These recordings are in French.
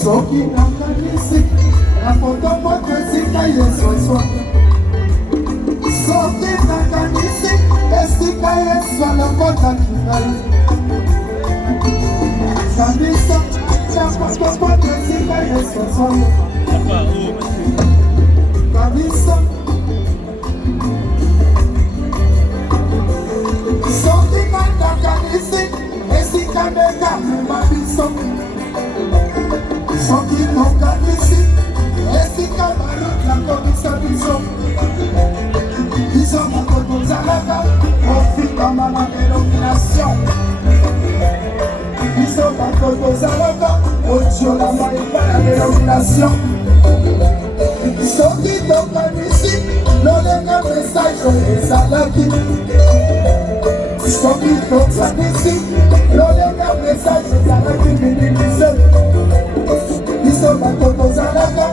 Soki nakanisi napoto moto esika Yesu aswa. Soki nakanisi esika Yesu alokotaki ngai. Kanisa napoto moto esika Yesu aswa. Kanisa soki nakanisi esika beka mabiso. Soki nakanisi esika barut la komisa biso. Biso makoto zalaka ofitama na denomination. Biso makoto zalaka otiola maïka na denomination. Soki nakanisi lolenga message ezalaki. Soki nakanisi lolenga message ezalaki minimize. Biso makoto zalaka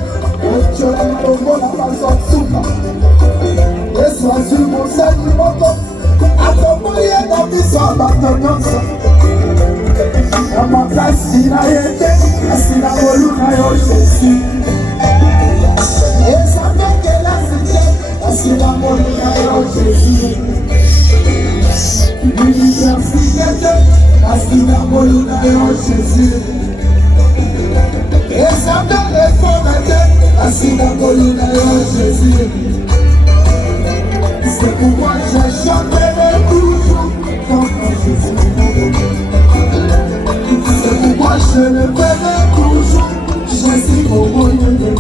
otiola malongo na bazosuka. Yesu azwi mosali moko atomoli ye na biso ya bato nyonso. Na makasi na ye te kasi na molu na yo Jésus. Ezabelaki te kasi na molu na yo Jésus. Université te kasi na molu na yo Jésus. Ezabelaki kasi na molu na yo Jésus. C'est pourquoi je chanterai toujours comme Jésus. C'est pourquoi je le verrai toujours, Jésus au bonheur.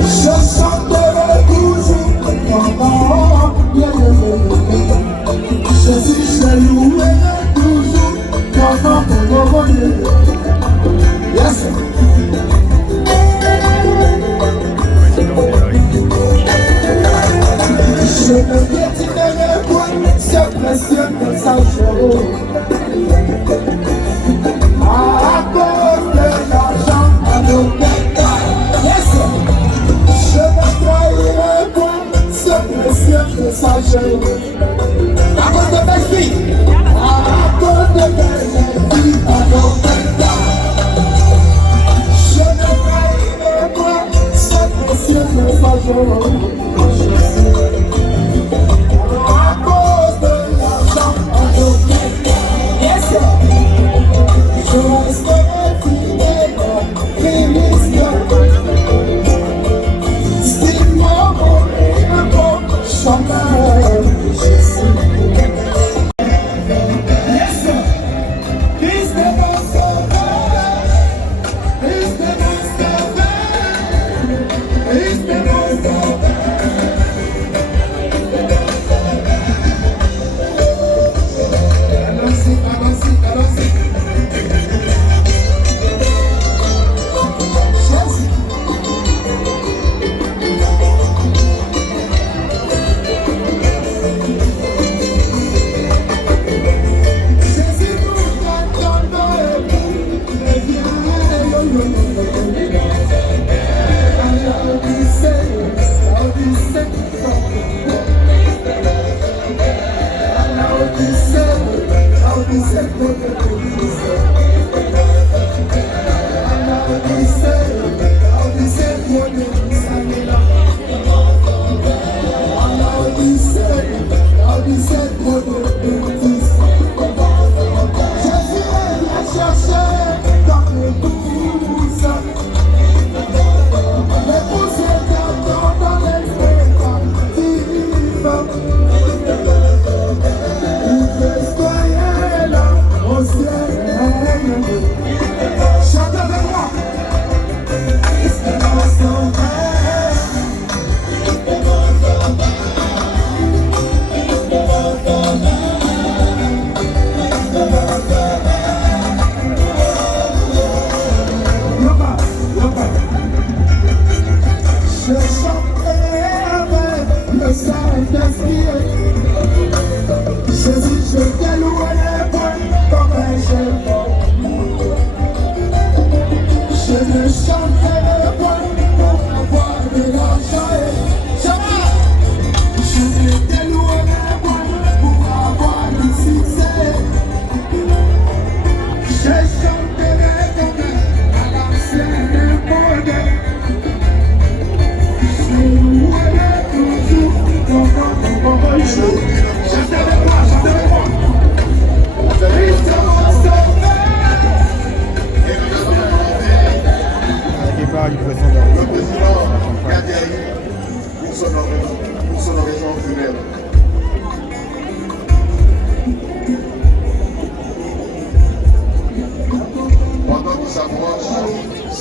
Je chanterai toujours comme Jésus, je louerai toujours comme mon bonheur. Yes. Je ne piétinerai point ce précieux message.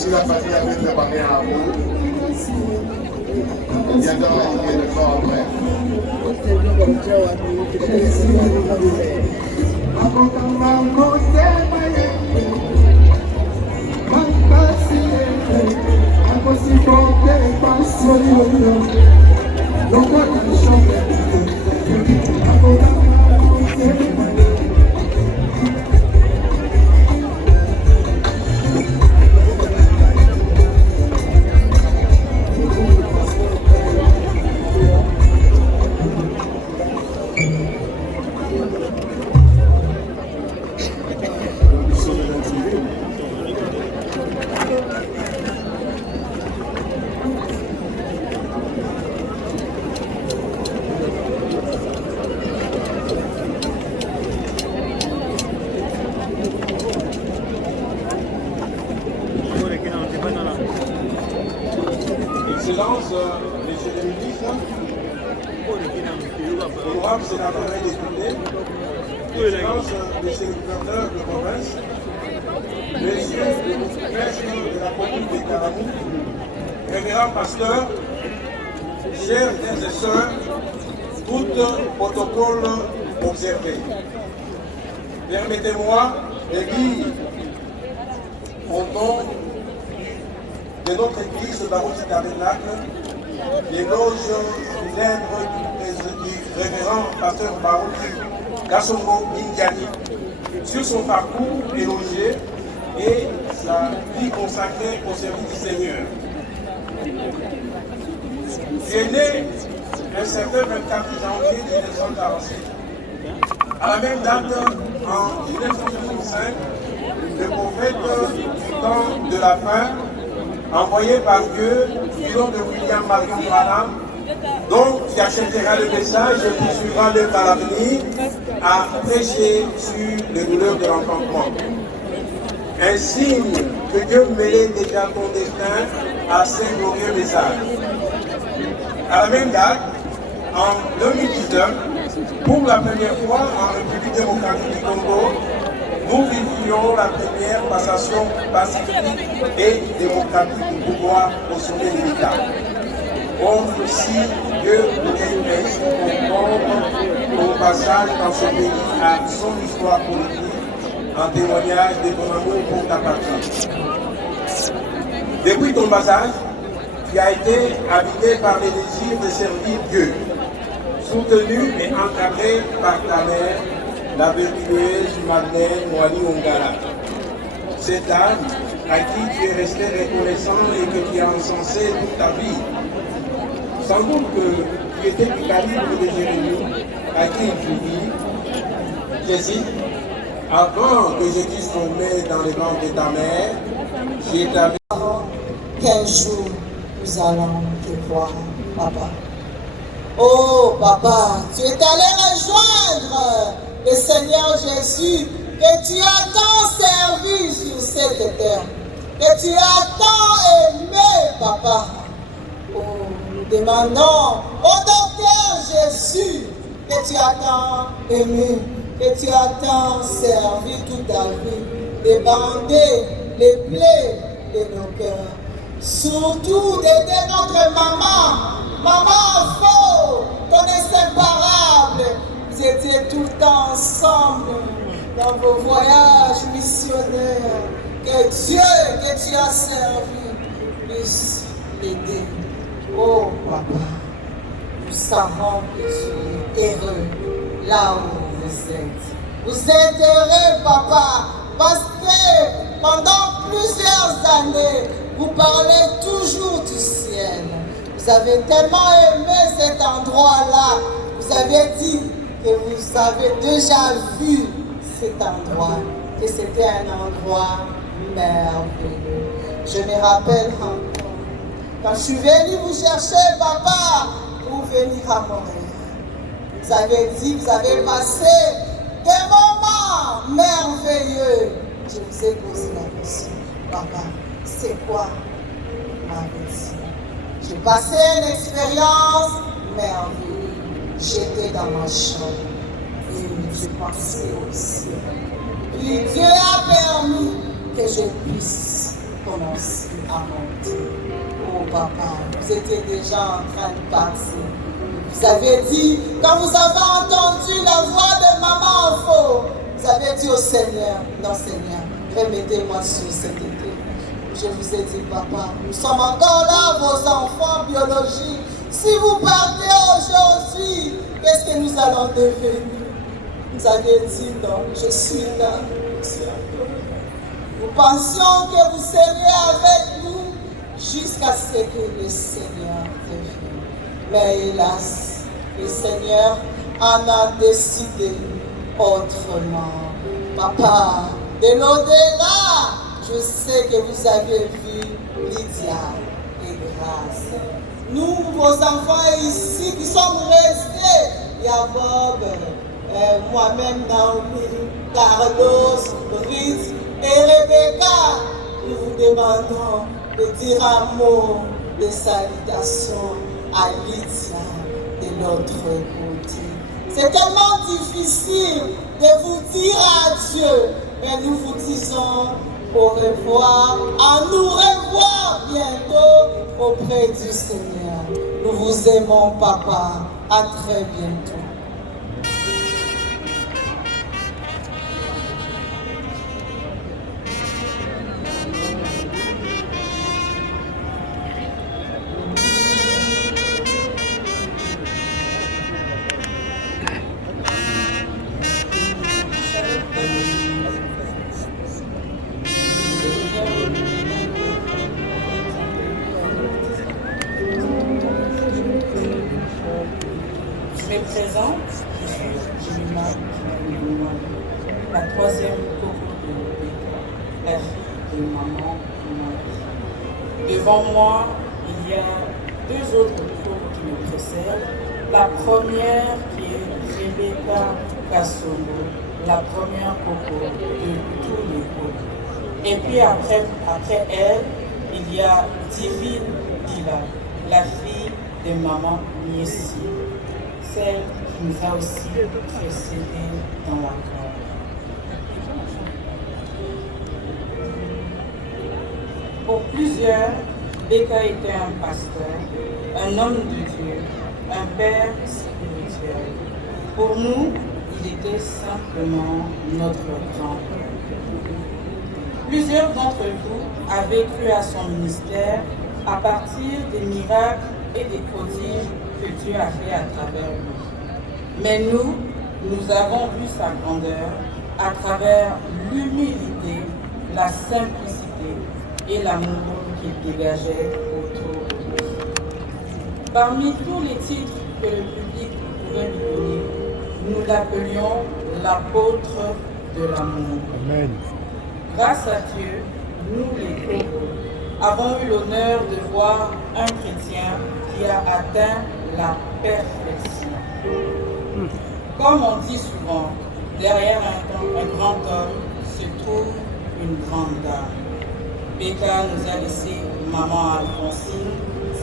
Si la famille avait préparé un roux, bientôt on est le corps après. Excellence, messieurs les ministres, honorables sénateurs et députés, Excellence, messieurs les gouverneurs de province, messieurs les maîtres de la commune des Caramou, révérends pasteurs, chers frères et sœurs, tout protocole observé. Permettez-moi de dire au nom de notre église de Baroudi Tabernacle, l'éloge funèbre du révérend pasteur Baroudi Kassongo Indiani sur son parcours élogieux et sa vie consacrée au service du Seigneur. Il est né un certain 24 janvier 1946. À la même date, en 1965, le prophète du temps de la fin, envoyé par Dieu du nom de William Marion Branham, donc qui achètera le message et poursuivra l'œuvre à l'avenir, à prêcher sur les douleurs de l'enfantement. Un signe que Dieu mêlait déjà ton destin à ces glorieux messages. À la même date, en 2019, pour la première fois en République démocratique du Congo, nous vivions la première passation pacifique et démocratique du pouvoir au sommet de l'État. Comme si Dieu voulait ainsi comprendre au passage dans ce pays à son histoire politique, en témoignage de ton amour pour ta patrie. Depuis ton bas âge, tu as été habité par les désirs de servir Dieu, soutenu et encadré par ta mère, la vertueuse Madeleine Mwali Ongala. Cette âme à qui tu es resté reconnaissant et que tu as encensé toute ta vie. Sans doute que tu étais du calibre de Jérémie, à qui il dit, Jésus, avant que je t'eusse formé dans les ventres de ta mère, j'ai établi. Quel jour nous allons te voir, papa. Oh, papa, tu es allé rejoindre le Seigneur Jésus, que tu as tant servi sur cette terre, que tu as tant aimé, papa. Oh, nous demandons au docteur Jésus que tu as tant aimé, que tu as tant servi toute ta vie, de bander les plaies de nos cœurs. Surtout d'aider notre maman, maman faux, ton inséparable. Vous étiez tout le temps ensemble dans vos voyages missionnaires. Que Dieu que tu as servi puisse l'aider. Oh papa, nous savons que tu es heureux là où vous êtes. Vous êtes heureux, papa, parce que pendant plusieurs années, vous parlez toujours du ciel. Vous avez tellement aimé cet endroit-là. Vous avez dit que vous avez déjà vu cet endroit, que c'était un endroit merveilleux. Je me rappelle encore, quand je suis venue vous chercher, papa, pour venir à Montréal. Vous avez dit, vous avez passé des moments merveilleux. Je vous ai posé la question, papa, c'est quoi ma vie? J'ai passé une expérience merveilleuse. J'étais dans ma chambre et je pensais au ciel. Puis Dieu a permis que je puisse commencé à monter. Oh papa, vous étiez déjà en train de partir. Vous avez dit, quand vous avez entendu la voix de maman en faux, vous avez dit au Seigneur, non Seigneur, remettez-moi sur cet été. Je vous ai dit, papa, nous sommes encore là, vos enfants biologiques. Si vous partez aujourd'hui, qu'est-ce que nous allons devenir? Vous avez dit, non, je suis là. Nous pensions que vous seriez avec nous jusqu'à ce que le Seigneur revienne. Mais hélas, le Seigneur en a décidé autrement. Papa, de l'au-delà, je sais que vous avez vu Lydia et Grâce. Nous, vos enfants ici qui sommes restés, Yabob, moi-même, Naomi, Carlos, Brice et Rebecca, nous vous demandons de dire un mot de salutation à Lydia de l'autre côté. C'est tellement difficile de vous dire adieu, mais nous vous disons au revoir, à nous revoir bientôt auprès du Seigneur. Nous vous aimons, papa. À très bientôt. Je me présente, je suis Jemima, la troisième coco de la fille de maman. Devant moi, il y a deux autres cocos qui me précèdent. La première qui est Rebecca Kassolo, la première coco de tous les cocos. Et puis après elle, il y a Divine Dila, la fille de maman Niessi, celle qui nous a aussi précédés dans la croix. Pour plusieurs, Becca était un pasteur, un homme de Dieu, un père spirituel. Pour nous, il était simplement notre grand-père. Plusieurs d'entre vous avaient cru à son ministère à partir des miracles et des prodiges que Dieu a fait à travers lui. Mais nous avons vu sa grandeur à travers l'humilité, la simplicité et l'amour qu'il dégageait autour de lui. Parmi tous les titres que le public pouvait lui donner, nous l'appelions l'apôtre de l'amour. Amen. Grâce à Dieu, nous les cocos avons eu l'honneur de voir un chrétien qui a atteint la perfection. Comme on dit souvent, derrière un grand homme se trouve une grande dame. Becca nous a laissé maman Alphonsine,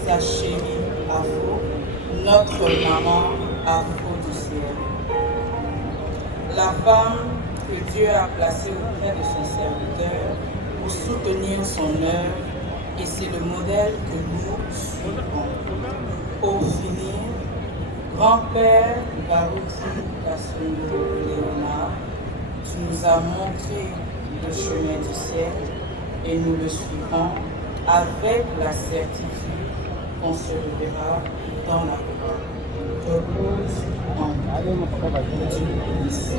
sa chérie Afro, notre maman Afro du ciel. La femme que Dieu a placée auprès de son serviteur pour soutenir son œuvre, et c'est le modèle que nous suivons. Pour finir, grand-père Barouti Kassolo Léonard, tu nous as montré le chemin du ciel et nous le suivrons avec la certitude qu'on se reverra dans la gloire. Repose en paix. Dieu bénisse.